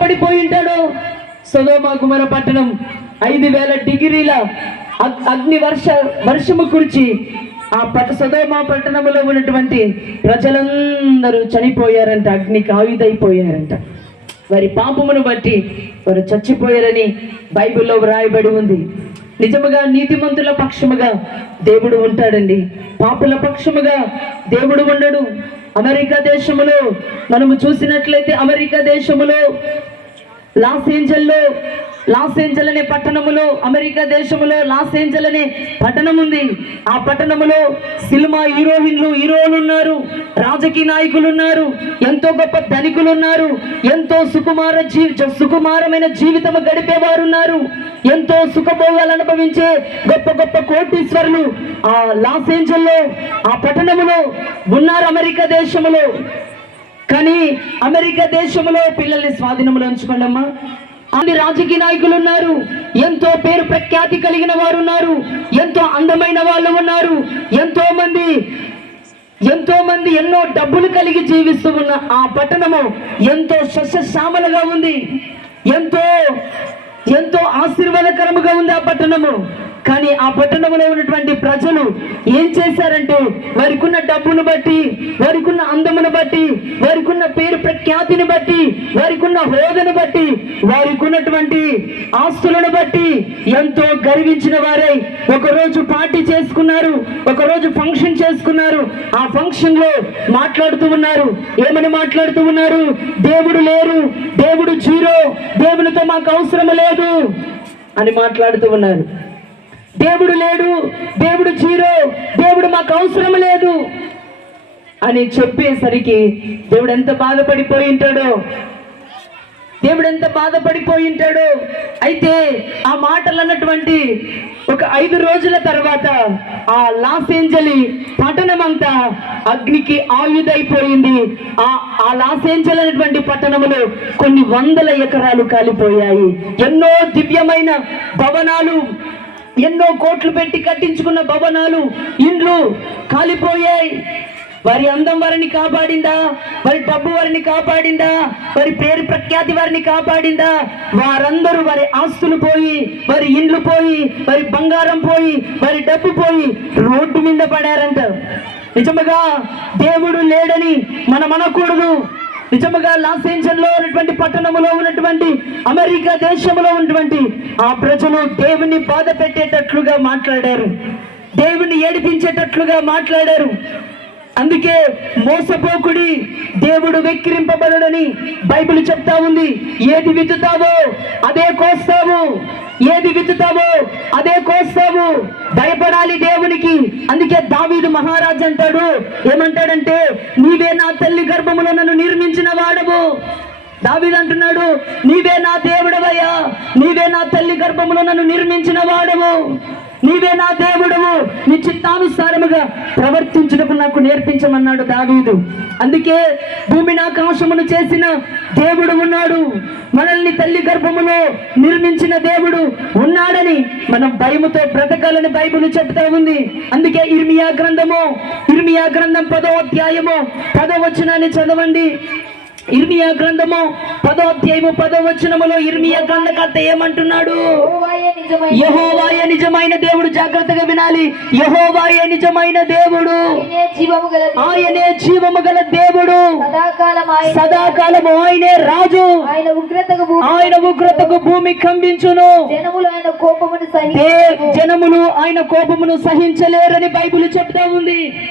బాధపడిపోయి ఉంటాడో. సదోమా కుమార పట్టణం ఐదు వేల డిగ్రీల అగ్- అగ్ని వర్ష వర్షము కురిచి ఆ పట సదోమా పట్టణములో ఉన్నటువంటి ప్రజలందరూ చనిపోయారంట. అగ్నికి ఆయుధైపోయారంట వారి పాపమును బట్టి వారు చచ్చిపోయారని బైబిల్లో వ్రాయబడి ఉంది. నిజముగా నీతిమంతుల పక్షముగా దేవుడు ఉంటాడండి. పాపుల పక్షముగా దేవుడు ఉండడు. అమెరికా దేశములో మనము చూసినట్లయితే అమెరికా దేశములో లాస్ ఏంజల్లో లాస్ ఏంజల్ అనే పట్టణములో అమెరికా దేశములో లాస్ ఏంజల్ అనే పట్టణం ఉంది ఆ పట్టణములో సినిమా హీరోయిన్లు హీరోలు ఉన్నారు రాజకీయ నాయకులు ఉన్నారు ఎంతో గొప్ప ధనికులు ఉన్నారు ఎంతో సుకుమార జీ సుకుమారమైన జీవితం గడిపేవారు ఉన్నారు ఎంతో సుఖభోగాలు అనుభవించే గొప్ప గొప్ప కోటీశ్వరులు ఆ లాస్ ఏంజల్లో ఆ పట్టణములో ఉన్నారు అమెరికా దేశములో. కానీ అమెరికా దేశంలో పిల్లల్ని స్వాధీనంలో ఉంచుకోండి అమ్మా అన్ని రాజకీయ నాయకులు ఉన్నారు. ఎంతో పేరు ప్రఖ్యాతి కలిగిన వారు ఉన్నారు. ఎంతో అందమైన వాళ్ళు ఉన్నారు. ఎంతో మంది ఎంతో మంది ఎన్నో డబ్బులు కలిగి జీవిస్తూ ఉన్న ఆ పట్టణము ఎంతో సస్యశ్యామలుగా ఉంది. ఎంతో ఎంతో ఆశీర్వాదకరముగా ఉంది ఆ పట్టణము. కానీ ఆ పట్టణంలో ఉన్నటువంటి ప్రజలు ఏం చేశారంటే వారికి ఉన్న డబ్బును బట్టి వారికి ఉన్న అందమును బట్టి వారికి ఉన్న పేరు ఖ్యాతిని బట్టి వారికి ఉన్న హోదాను బట్టి వారికి ఉన్నటువంటి ఆస్తులను బట్టి ఎంతో గర్వించిన వారై ఒకరోజు పార్టీ చేసుకున్నారు ఒకరోజు ఫంక్షన్ చేసుకున్నారు. ఆ ఫంక్షన్లో మాట్లాడుతూ ఉన్నారు. ఏమని మాట్లాడుతూ ఉన్నారు? దేవుడు లేరు దేవుడు జీరో దేవునితో మాకు అవసరం లేదు అని మాట్లాడుతూ ఉన్నారు. దేవుడు లేడు దేవుడు జీరో దేవుడు మాకు అవసరం లేదు అని చెప్పేసరికి దేవుడు ఎంత బాధపడిపోయి ఉంటాడో? దేవుడు ఎంత బాధపడిపోయి ఉంటాడో? అయితే ఆ మాటలు అన్నటువంటి ఒక ఐదు రోజుల తర్వాత ఆ లాస్ ఏంజలి పట్టణం అంతా అగ్నికి ఆయుధైపోయింది. ఆ ఆ లాస్ ఏంజల్ అనేటువంటి పట్టణములో కొన్ని వందల ఎకరాలు కాలిపోయాయి. ఎన్నో దివ్యమైన భవనాలు ఎన్నో కోట్లు పెట్టి కట్టించుకున్న భవనాలు ఇండ్లు కాలిపోయాయి. వారి అందం వారిని కాపాడిందా? వారి డబ్బు వారిని కాపాడిందా? వారి పేరు ప్రఖ్యాతి వారిని కాపాడిందా? వారందరూ వారి ఆస్తులు పోయి వారి ఇండ్లు పోయి వారి బంగారం పోయి వారి డబ్బు పోయి రోడ్డు మీద పడారంట. నిజముగా దేవుడు లేడని మనం అనకూడదు. నిజముగా లాస్ ఏంజల్లో ఉన్నటువంటి పట్టణములో ఉన్నటువంటి అమెరికా దేశంలో ఉన్నటువంటి ఆ ప్రజలు దేవుని బాధ పెట్టేటట్లుగా మాట్లాడారు. దేవుని ఏడిపించేటట్లుగా మాట్లాడారు. అందుకే మోసపోకుడి దేవుడు వెక్కిరింపబడని బైబిల్ చెప్తా ఉంది. ఏది విత్తుతావో అదే కోస్తావు. ఏది విత్తుతావో అదే కోస్తావు. భయపడాలి దేవునికి. అందుకే దావీదు మహారాజ్ అంటాడు. ఏమంటాడంటే నీవే నా తల్లి గర్భములో నన్ను నిర్మించిన వాడవు. దావీదు అంటున్నాడు నీవే నా దేవుడవయ్యా. నీవే నా తల్లి గర్భములో నన్ను నిర్మించిన వాడవు. నీవే నా దేవుడవు. నీ చిత్తానుసారముగా ప్రవర్తించుటకు నాకు నేర్పించమన్నాడు దావీదు. అందుకే భూమిని నాకాశమును చేసిన దేవుడు ఉన్నాడు. మనల్ని తల్లి గర్భములో నిర్మించిన దేవుడు ఉన్నాడని మనం భయముతో బ్రతకాలని బైబుల్ చెప్తా ఉంది. అందుకే ఇర్మియా గ్రంథము ఇర్మియా గ్రంథం పదో అధ్యాయము పదో వచనాన్ని చదవండి. ఇర్మియా గ్రంథము పదో అధ్యాయము పదో వచనములో ఇర్మియా గ్రంథకర్త ఏమంటున్నాడు? యెహోవాయే నిజమైన దేవుడు. జాగ్రత్తగా వినాలి. యహోవాయే నిజమైన దేవుడు. ఆయనే జీవము గల దేవుడు. సదాకాలము ఆయనే. రాజు. ఆయన ఉగ్రతకు ఆయన ఉగ్రతకు భూమి కంపించును. జనములు ఆయన కోపమును జనములు ఆయన కోపమును సహించలేరని బైబిల్ చెప్తా ఉంది.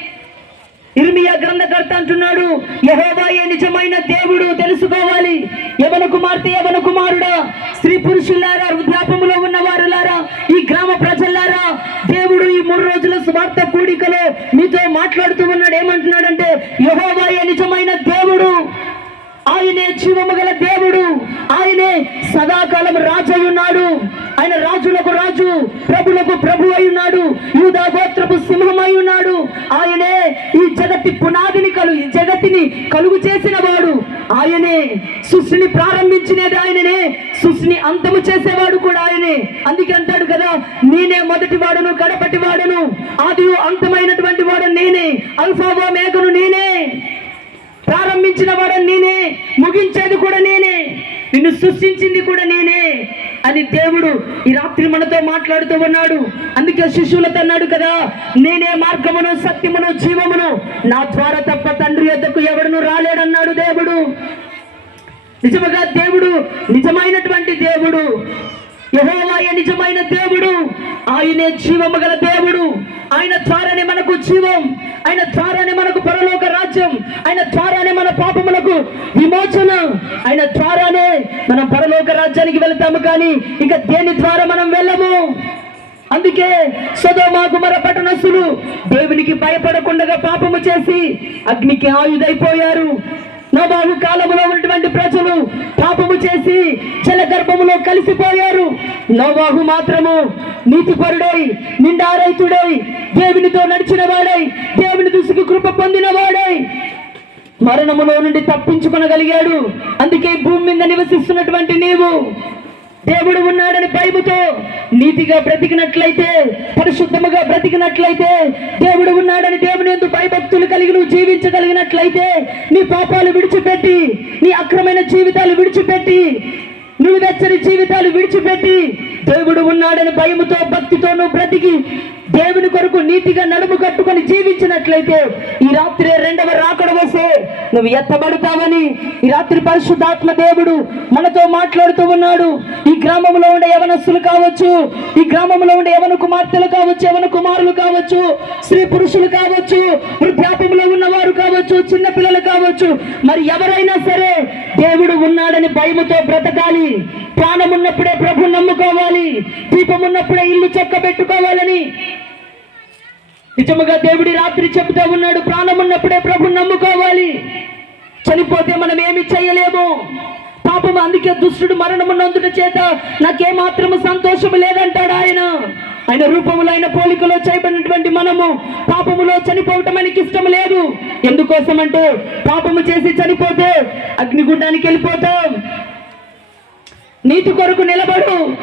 ఇర్మియా గ్రంథకర్త అంటున్నాడు యహోవాయే నిజమైన దేవుడు తెలుసుకోవాలి. యవన కుమార్తె యవన కుమారుడా స్త్రీ పురుషులారా వృద్ధాపములో ఉన్న వారులారా ఈ గ్రామ ప్రజలారా దేవుడు ఈ మూడు రోజుల స్వార్థ కూడికలో మీతో మాట్లాడుతూ ఉన్నాడు. ఏమంటున్నాడంటే యహోవాయ నిజమైన దేవుడు? ఆయనే జీవము గల దేవుడు. ఆయనే సదాకాలం రాజు ఉన్నాడు. ఆయన రాజులకు రాజు ప్రభులకు ప్రభు అయి ఉన్నాడు యూదా గోత్రపు సింహం అయి ఉన్నాడు. ఆయనే ఈ జగత్తి పునాదిని కలు ఈ జగత్తిని కలుగు చేసిన వాడు. ఆయనే సృష్టిని ప్రారంభించినది ఆయననే సృష్టిని అంతము చేసేవాడు కూడా ఆయనే. అందుకే అంటాడు కదా నేనే మొదటి వాడును కడపటి వాడును. ఆది అంతమైనటువంటి వాడు నేనే అల్ఫావో మేఘను నేనే. ప్రారంభించిన వాడు నేనే ముగించేది కూడా నేనే. నిన్ను సృష్టించింది కూడా నేనే. అని దేవుడు ఈ రాత్రి మనతో మాట్లాడుతూ ఉన్నాడు. అందుకే శిష్యులతో అన్నాడు కదా నేనే మార్గమును సత్యమును జీవమును నా ద్వారా తప్ప తండ్రి యొద్దకు ఎవడను రాలేడన్నాడు దేవుడు. నిజముగా దేవుడు నిజమైనటువంటి దేవుడు. యహోవాయే నిజమైన దేవుడు. ఆయనే జీవము గల దేవుడు. ఆయన ద్వారానే మనకు జీవం. ఆయన ద్వారానే మనకు పరలోక రాజ్యం. ఆయన ద్వారానే మన పాపములకు విమోచన. ఆయన ద్వారానే మనం పరలోక రాజ్యానికి వెళ్తాము కానీ ఇక దేని ద్వారా మనం వెళ్ళము? అందుకే సదోమా కుమర పట్టణస్తులు దేవునికి భయపడకుండా పాపము చేసి అగ్నికి ఆయుధైపోయారు. నోబాహు కాలములో ఉన్నటువంటి ప్రజలు పాపము చేసి జల గర్భములో కలిసిపోయారు. నోబాహు మాత్రము నీతిపరుడై నిండారైతుడై దేవునితో నడిచిన వాడై దేవుని దృష్టికి కృప పొందిన వాడై మరణములో నుండి తప్పించుకొనగలిగాడు. అందుకే భూమి మీద నివసిస్తున్నటువంటి నీవు దేవుడు ఉన్నాడని భయముతో నీతిగా బ్రతికినట్లయితే పరిశుద్ధముగా బ్రతికినట్లయితే దేవుడు ఉన్నాడని దేవుని ఎందు భయభక్తులు కలిగి నువ్వు జీవించగలిగినట్లయితే నీ పాపాలు విడిచిపెట్టి నీ అక్రమైన జీవితాలు విడిచిపెట్టి నువ్వు వెచ్చని జీవితాలు విడిచిపెట్టి దేవుడు ఉన్నాడని భయముతో భక్తితో నువ్వు బ్రతికి దేవుని కొరకు నీతిగా నడుము కట్టుకొని జీవించినట్లయితే ఈ రాత్రి రెండవ రాకడ వస్తే నువ్వు ఎత్తబడతావని ఈ రాత్రి పరిశుద్ధాత్మ దేవుడు మనతో మాట్లాడుతూ ఉన్నాడు. ఈ గ్రామంలో ఉండే యవనస్తులు కావచ్చు ఈ గ్రామంలో ఉండే యవన కుమార్తెలు కావచ్చు యవన కుమారులు కావచ్చు స్త్రీ పురుషులు కావచ్చు వృద్ధాపంలో ఉన్నవారు కావచ్చు చిన్న పిల్లలు కావచ్చు మరి ఎవరైనా సరే దేవుడు ఉన్నాడని భయముతో బ్రతకాలి. ప్రాణం ఉన్నప్పుడే ప్రభు నమ్ముకోవాలి. దీపం ఉన్నప్పుడే ఇల్లు చక్క పెట్టుకోవాలని నిజముగా దేవుడి రాత్రి చెబుతా ఉన్నాడు ప్రాణం ఉన్నప్పుడే ప్రభు నమ్ముకోవాలి. చనిపోతే మనం ఏమి చేయలేము. పాపం అందుకే దుష్టుడు మరణమున్నందుట చేత నాకేమాత్రము సంతోషము లేదంటాడు ఆయన. ఆయన రూపములో ఆయన పోలికలో చేయబడినటువంటి మనము పాపములో చనిపోవటం మనకి ఇష్టం లేదు. ఎందుకోసం అంటూ పాపము చేసి చనిపోతే అగ్నిగుండానికి వెళ్ళిపోతాం. నీతి కొరకు నిలబడు.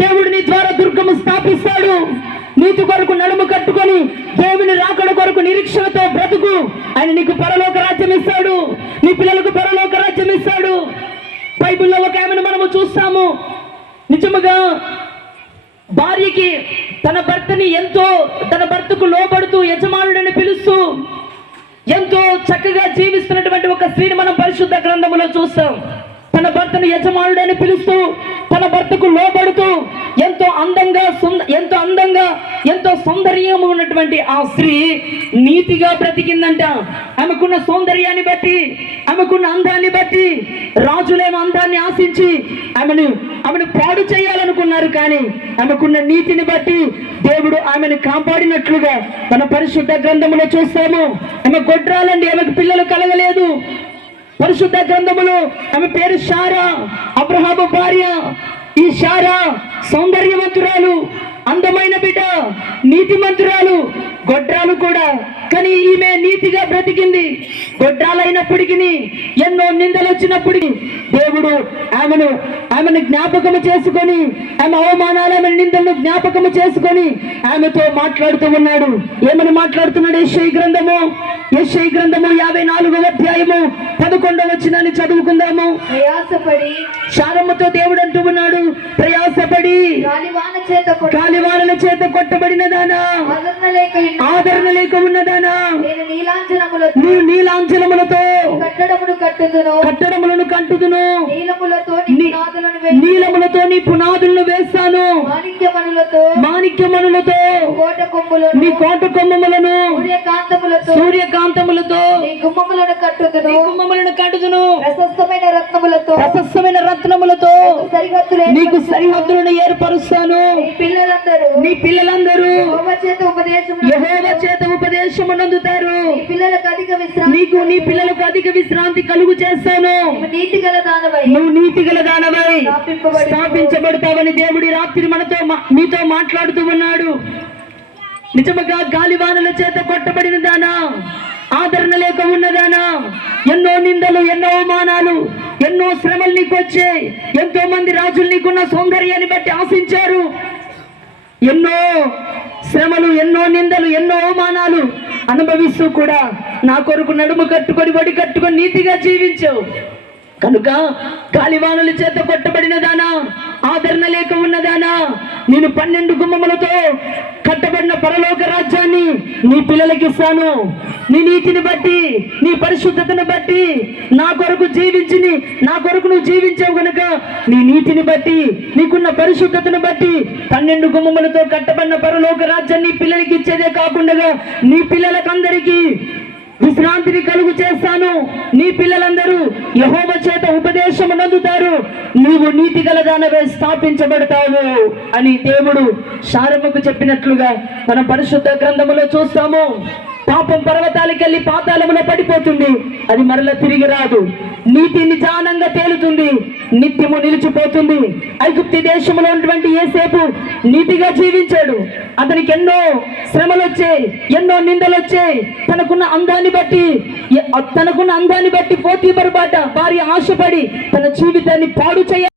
దేవుడు నీ ద్వారా దుర్గము స్థాపిస్తాడు. నీతి కొరకు నడుము కట్టుకొని దేవుని రాకడ కొరకు నిరీక్షణతో బ్రతుకు. ఆయన నీకు పరలోక రాజ్యం ఇస్తాడు. నీ పిల్లలకు పరలోక రాజ్యం ఇస్తాడు. బైబిల్లో ఒక ఆమెను మనము చూస్తాము. నిజముగా భార్యకి తన భర్తని ఎంతో తన భర్తకు లోబడుతూ యజమానుడని పిలుస్తూ ఎంతో చక్కగా జీవిస్తున్నటువంటి ఒక స్త్రీని మనం పరిశుద్ధ గ్రంథములో చూస్తాం. తన భర్తను యజమానుడని పిలుస్తూ తన భర్తకు లోబడుతూ ఎంతో అందంగా ఎంతో అందంగా ఎంతో సౌందర్యం ఉన్నటువంటి ఆ స్త్రీ నీతిగా బ్రతికిందంట. ఆమెకున్న సౌందర్యాన్ని బట్టి ఆమెకున్న అందాన్ని బట్టి రాజులేమో అందాన్ని ఆశించి ఆమెను ఆమెను పాడు చేయాలనుకున్నారు కానీ ఆమెకున్న నీతిని బట్టి దేవుడు ఆమెను కాపాడినట్లుగా మన పరిశుద్ధ గ్రంథములో చూస్తాము. ఆమె గొడ్రాలండి ఆమెకు పిల్లలు కలగలేదు. పరిశుద్ధ గ్రంథములు ఆమె పేరు షారా అబ్రహాము భార్య. ఈ షారా సౌందర్యవంతురాలు అందమైన బిడ్డ నీతిమంతురాలు గొడ్రాలు కూడా. కానీ ఈమె నీతిగా బ్రతికింది. గొడ్రాలైనప్పటికీ ఎన్నో నిందలు వచ్చినప్పటికీ దేవుడు ఆమెను ఆమెను జ్ఞాపకము చేసుకొని ఆమె అవమానాలు ఆమె నిందలను జ్ఞాపకము చేసుకొని ఆమెతో మాట్లాడుతూ ఉన్నాడు. ఏమని మాట్లాడుతున్నాడు ఈ గ్రంథము? యశ్ఐ గ్రంథము యాభై నాలుగవ అధ్యాయము పదకొండవ వచ్చినాన్ని చదువుకుందాము. ప్రయాసపడి శారమ్మతో దేవుడు అంటూ ఉన్నాడు ప్రయాసపడి గాలివాన చేత కొట్టబడిన దానా? ఆదరణ లేక ఉన్నదానా? నేను కట్టడమును కట్టుదును. కట్టడములను కంటుదును. నీలములతో నీలములతో నీ పునాదులను వేస్తాను. మాణిక్యమణులతో మాణిక్యమణులతో కోట కొమ్ములను నీ కోట కొమ్మములను సూర్యకాంతములతో సూర్యకాంతములతో నీ గుమ్మములను కట్టుదును. కుమ్మములను కట్టుదును ప్రశస్తమైన రత్నములతో ప్రశస్తమైన రత్నములతో సరిహద్దులు నీకు సరిహద్దులను ఏర్పరుస్తాను. నీ పిల్లలందరూ నీ పిల్లలందరూ చేత ఉపదేశం చేత ఉపదేశము నందుతారు నీ పిల్లలకు అధిక విశ్రాంతి నీకు నీ పిల్లలకు అధిక విశ్రాంతి కలుగు చేస్తాను? నీవు నీతి గల దానవై నువ్వు నీతి గల దానవై స్థాపించబడతావని దేవుడి రాత్రి మనతో మీతో మాట్లాడుతూ ఉన్నాడు. నిజముగా గాలివానల చేత కొట్టబడిన దానా ఆదరణ లేక ఉన్నదానా ఎన్నో నిందలు ఎన్నో అవమానాలు ఎన్నో శ్రమలు నీకు వచ్చాయి. ఎంతో మంది రాజులు నీకున్న సౌందర్యాన్ని బట్టి ఆశించారు. ఎన్నో శ్రమలు ఎన్నో నిందలు ఎన్నో అవమానాలు అనుభవిస్తూ కూడా నా కొరకు నడుము కట్టుకొని వడి కట్టుకొని నీతిగా జీవించావు. కనుక గాలివానుల చేత కొట్టబడిన దానా ఆదరణ లేక ఉన్నదానా నేను పన్నెండు గుమ్మములతో కట్టబడిన పరలోక రాజ్యాన్ని నీ పిల్లలకి ఇస్తాను. నీ నీతిని బట్టి నీ పరిశుద్ధతను బట్టి నా కొరకు జీవించి నా కొరకు నువ్వు జీవించావు కనుక నీ నీతిని బట్టి నీకున్న పరిశుద్ధతను బట్టి పన్నెండు గుమ్మములతో కట్టబడిన పరలోక రాజ్యాన్ని పిల్లలకి ఇచ్చేదే కాకుండా నీ పిల్లలకందరికీ విశ్రాంతిని కలుగు చేస్తాను. నీ పిల్లలందరూ యహోవ చేత ఉపదేశం నందుతారు. నీవు నీతి గలదానవే స్థాపించబడతావు అని దేవుడు శారమ్మకు చెప్పినట్లుగా మనం పరిశుద్ధ గ్రంథములో చూస్తాము. పాపం పర్వతాలకెళ్ళి పాతాళములో పడిపోతుంది. అది మరల తిరిగి రాదు. నీతి నిజానంగా తేలుతుంది. నిత్యము నిలిచిపోతుంది. ఐగుప్తి దేశంలో ఉన్నటువంటి ఏసేపు నీతిగా జీవించాడు. అతనికి ఎన్నో శ్రమలు వచ్చాయి ఎన్నో నిందలు వచ్చాయి తనకున్న అందాన్ని బట్టి తనకున్న అందాన్ని బట్టి పోతీ బాట భార్య ఆశపడి తన జీవితాన్ని పాడు చేయ